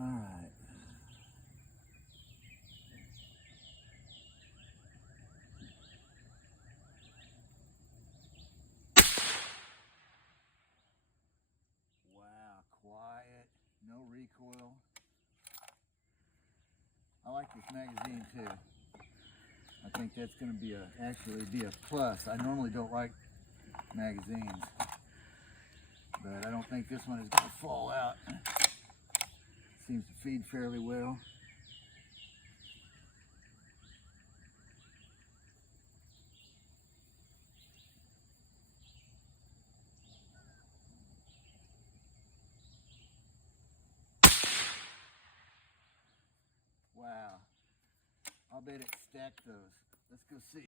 All right. Wow, quiet, no recoil. I like this magazine too. I think that's going to be actually be a plus. I normally don't like magazines, but I don't think this one is going to fall out. Seems to feed fairly well. Wow, I'll bet it stacked those. Let's go see.